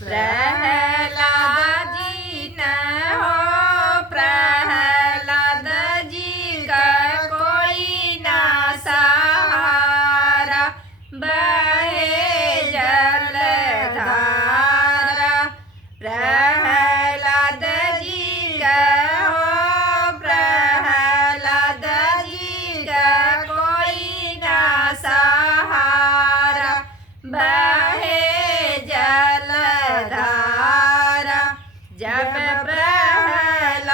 प्रहलाद जी न हो प्रहलाद जी का कोई ना सहारा, बहे जलधारा। प्रहलाद जी का हो प्रहलाद जी का कोई ना सहारा, बहे जलधारा। जब प्रहलाद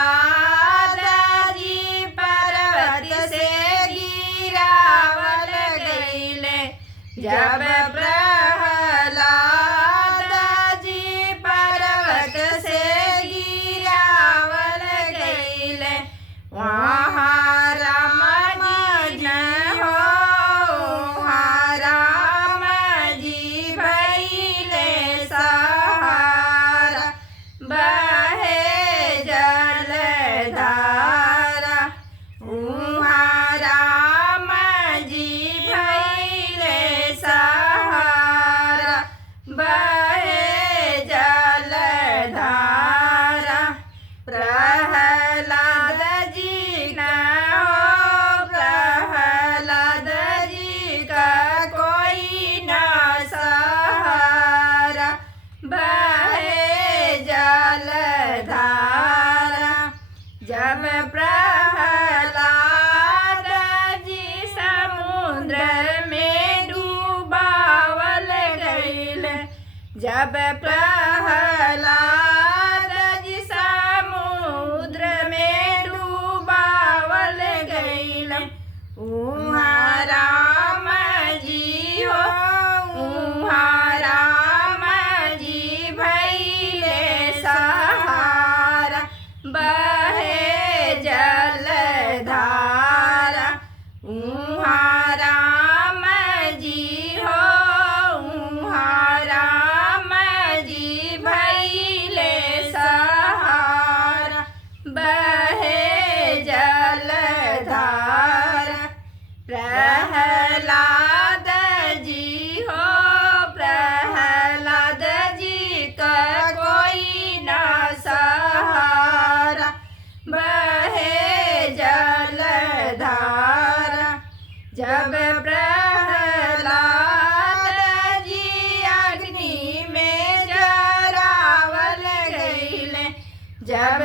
जी पर्वत से गिरावल गईले, जब प्रहलाद जी पर्वत से गिरावल गईले, वहाँ राम जी न हो वहाँ राम जी भइले सहारा, बहे जलधारा। वहाँ राम जी भइले सहारा, बहे जलधारा। प्रहलाद जी न हो प्रहलाद जी का कोई ना सहारा, बहे जलधारा। जब प्रहलाद जी समुद्र में डूबावल गईले, जब प्रहलाद जी समुद्र में डूबावल गईले, वहाँ राम जी हो वहाँ राम जी भइले सहारा, बहे जलधारा। वहाँ राम जी हो वहाँ राम जी भइले सहारा, बहे जलधारा। प्रहलाद जी हो प्रहलाद जी का कोई ना सहारा, बहे जलधारा। जब प्रहलाद जी अग्नि में जरावल गईले, जब